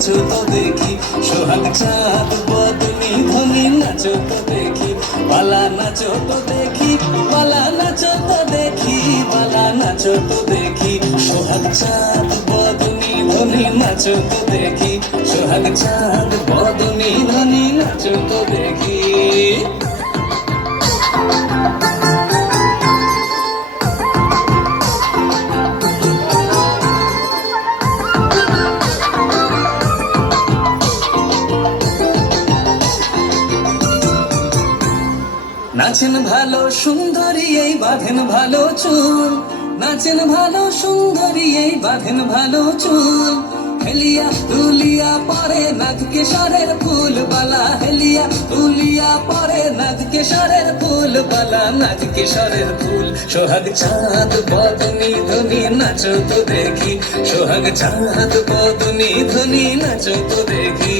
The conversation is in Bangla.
নাচো তো দেখি, সোহাগ চাঁদ বদনি ধ্বনি নাচো তো দেখি, পালা নাচো তো দেখি, পালা নাচো তো দেখি, পালা নাচো তো দেখি, সোহাগ চাঁদ বদনি ধ্বনি নাচো তো দেখি, সোহাগ চাঁদ বদনি ধ্বনি নাচো তো দেখি। নাচেন ভালো সুন্দরী এই বাঁধেন ভালো চুল, নাচেন ভালো সুন্দরী এই বাঁধেন ভালো চুল, হেলিয়া তুলিয়া পরে নাগ কেশরের ফুল বালা, হেলিয়া তুলিয়া পরে নাগ কেশরের ফুল বালা, নাগ কেশরের ফুল। সোহাগ চাঁদ বদনি ধ্বনি নাচো তো দেখি, সোহাগ চাঁদ বদনি ধ্বনি নাচো তো দেখি।